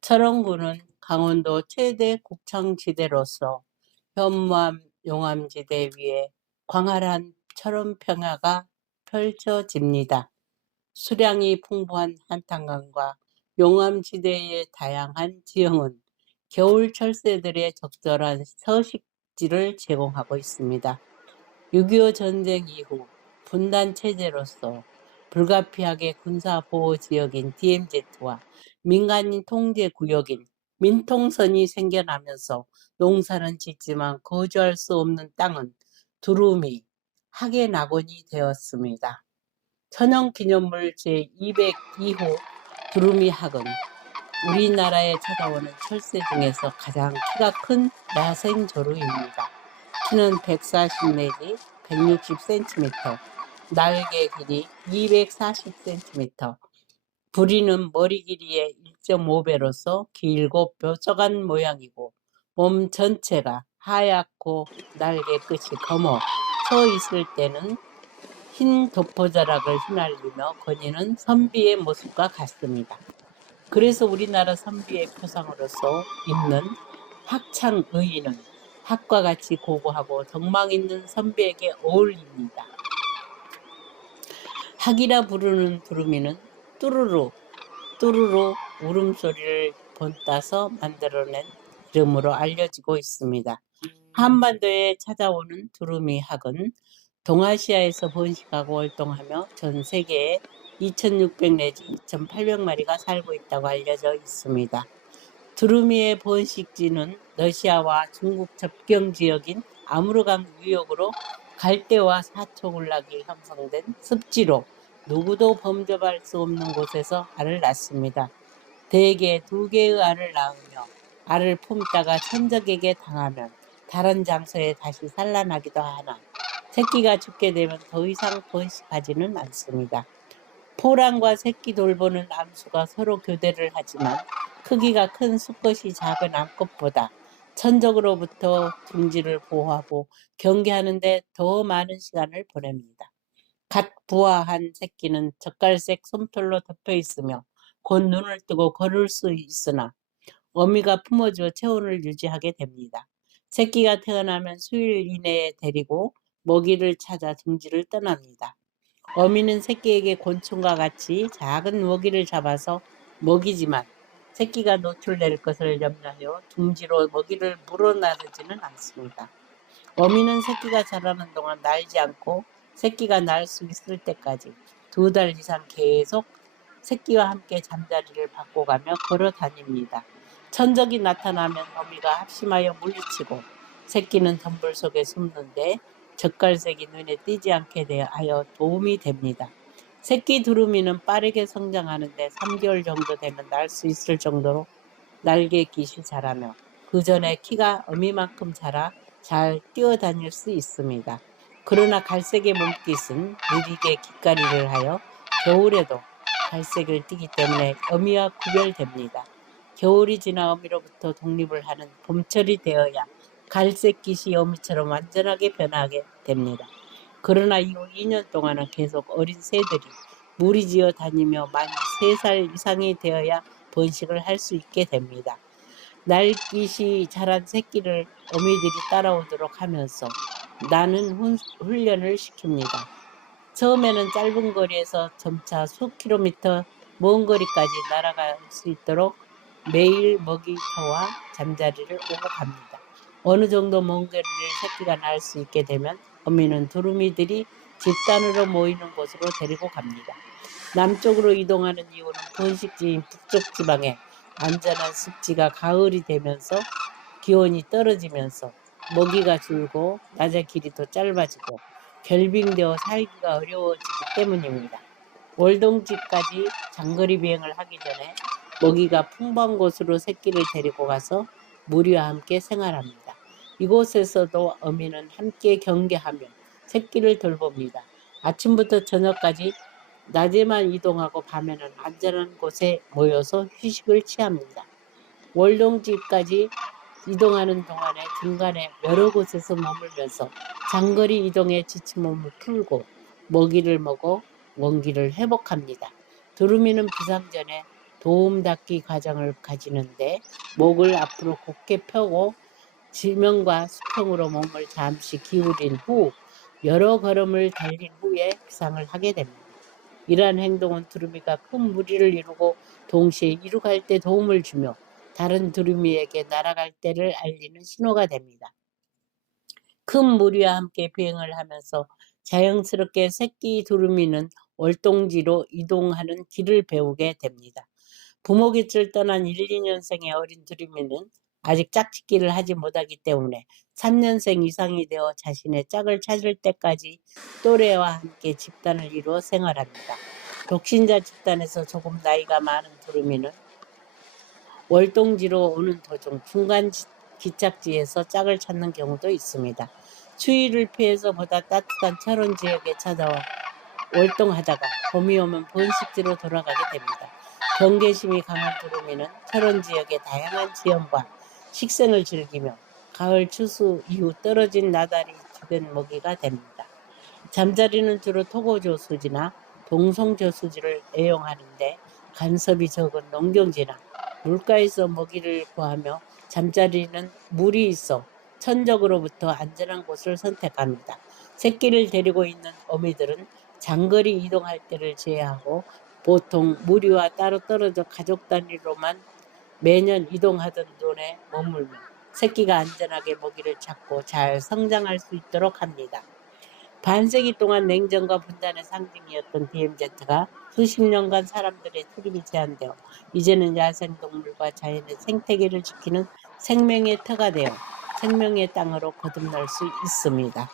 철원군은 강원도 최대 곡창지대로서 현무암 용암지대 위에 광활한 철원평야가 펼쳐집니다. 수량이 풍부한 한탄강과 용암지대의 다양한 지형은 겨울 철새들의 적절한 서식지를 제공하고 있습니다. 6.25 전쟁 이후 분단 체제로서 불가피하게 군사보호지역인 DMZ와 민간인 통제구역인 민통선이 생겨나면서 농사는 짓지만 거주할 수 없는 땅은 두루미, 학의 낙원이 되었습니다. 천연기념물 제202호 두루미 학은 우리나라에 찾아오는 철새 중에서 가장 키가 큰 야생조류입니다. 키는 140 내지 160cm, 날개 길이 240cm, 부리는 머리 길이의 1.5배로서 길고 뾰족한 모양이고 몸 전체가 하얗고 날개 끝이 검어 서 있을 때는 흰 도포자락을 휘날리며 거니는 선비의 모습과 같습니다. 그래서 우리나라 선비의 표상으로서 있는 학창의인은 학과 같이 고고하고 덕망 있는 선비에게 어울립니다. 학이라 부르는 두루미는 뚜루루, 뚜루루 울음소리를 본따서 만들어낸 이름으로 알려지고 있습니다. 한반도에 찾아오는 두루미 학은 동아시아에서 번식하고 활동하며 전 세계에 2,600 내지 2,800마리가 살고 있다고 알려져 있습니다. 두루미의 번식지는 러시아와 중국 접경 지역인 아무르강 유역으로 갈대와 사초군락이 형성된 습지로 누구도 범접할 수 없는 곳에서 알을 낳습니다. 대개 2개의 알을 낳으며 알을 품다가 천적에게 당하면 다른 장소에 다시 산란하기도 하나 새끼가 죽게 되면 더 이상 번식하지는 않습니다. 포랑과 새끼 돌보는 암수가 서로 교대를 하지만 크기가 큰 수컷이 작은 암컷보다 천적으로부터 둥지를 보호하고 경계하는 데 더 많은 시간을 보냅니다. 갓 부화한 새끼는 젓갈색 솜털로 덮여 있으며 곧 눈을 뜨고 걸을 수 있으나 어미가 품어주어 체온을 유지하게 됩니다. 새끼가 태어나면 수일 이내에 데리고 먹이를 찾아 둥지를 떠납니다. 어미는 새끼에게 곤충과 같이 작은 먹이를 잡아서 먹이지만 새끼가 노출될 것을 염려하여 둥지로 먹이를 물어나르지는 않습니다. 어미는 새끼가 자라는 동안 날지 않고 새끼가 날 수 있을 때까지 2달 이상 계속 새끼와 함께 잠자리를 바꿔가며 걸어 다닙니다. 천적이 나타나면 어미가 합심하여 물리치고 새끼는 덤불 속에 숨는데 젓갈색이 눈에 띄지 않게 하여 도움이 됩니다. 새끼 두루미는 빠르게 성장하는데 3개월 정도 되면 날 수 있을 정도로 날개깃이 자라며 그 전에 키가 어미만큼 자라 잘 뛰어다닐 수 있습니다. 그러나 갈색의 몸깃은 느리게 깃가리를 하여 겨울에도 갈색을 띠기 때문에 어미와 구별됩니다. 겨울이 지나 어미로부터 독립을 하는 봄철이 되어야 갈색 깃이 어미처럼 완전하게 변하게 됩니다. 그러나 이후 2년 동안은 계속 어린 새들이 무리지어 다니며 만 3살 이상이 되어야 번식을 할 수 있게 됩니다. 날깃이 자란 새끼를 어미들이 따라오도록 하면서 나는 훈련을 시킵니다. 처음에는 짧은 거리에서 점차 数킬로미터 먼 거리까지 날아갈 수 있도록 매일 먹이터와 잠자리를 오고 갑니다. 어느 정도 먼 거리를 새끼가 날 수 있게 되면 어미는 두루미들이 집단으로 모이는 곳으로 데리고 갑니다. 남쪽으로 이동하는 이유는 번식지인 북쪽 지방에 안전한 습지가 가을이 되면서 기온이 떨어지면서 먹이가 줄고 낮의 길이도 짧아지고 결빙되어 살기가 어려워지기 때문입니다. 월동지까지 장거리 비행을 하기 전에 먹이가 풍부한 곳으로 새끼를 데리고 가서 무리와 함께 생활합니다. 이곳에서도 어미는 함께 경계하며 새끼를 돌봅니다. 아침부터 저녁까지 낮에만 이동하고 밤에는 안전한 곳에 모여서 휴식을 취합니다. 월동지까지 이동하는 동안에 중간에 여러 곳에서 머물면서 장거리 이동에 지친 몸을 풀고 먹이를 먹어 원기를 회복합니다. 두루미는 비상 전에 도움닫기 과정을 가지는데 목을 앞으로 곧게 펴고 지면과 수평으로 몸을 잠시 기울인 후 여러 걸음을 달린 후에 기상을 하게 됩니다. 이러한 행동은 두루미가 큰 무리를 이루고 동시에 이륙할 때 도움을 주며 다른 두루미에게 날아갈 때를 알리는 신호가 됩니다. 큰 무리와 함께 비행을 하면서 자연스럽게 새끼 두루미는 월동지로 이동하는 길을 배우게 됩니다. 부모 곁을 떠난 1, 2년생의 어린 두루미는 아직 짝짓기를 하지 못하기 때문에 3년생 이상이 되어 자신의 짝을 찾을 때까지 또래와 함께 집단을 이루어 생활합니다. 독신자 집단에서 조금 나이가 많은 두루미는 월동지로 오는 도중 중간 기착지에서 짝을 찾는 경우도 있습니다. 추위를 피해서 보다 따뜻한 철원 지역에 찾아와 월동하다가 봄이 오면 번식지로 돌아가게 됩니다. 경계심이 강한 두루미는 철원 지역의 다양한 지형과 식생을 즐기며 가을 추수 이후 떨어진 나달이 주된 먹이가 됩니다. 잠자리는 주로 토고저수지나 동성저수지를 애용하는데 간섭이 적은 농경지나 물가에서 먹이를 구하며 잠자리는 물이 있어 천적으로부터 안전한 곳을 선택합니다. 새끼를 데리고 있는 어미들은 장거리 이동할 때를 제외하고 보통 무리와 따로 떨어져 가족 단위로만 매년 이동하던 논에 머물며 새끼가 안전하게 먹이를 찾고 잘 성장할 수 있도록 합니다. 반세기 동안 냉전과 분단의 상징이었던 DMZ가 수십 년간 사람들의 출입이 제한되어 이제는 야생동물과 자연의 생태계를 지키는 생명의 터가 되어 생명의 땅으로 거듭날 수 있습니다.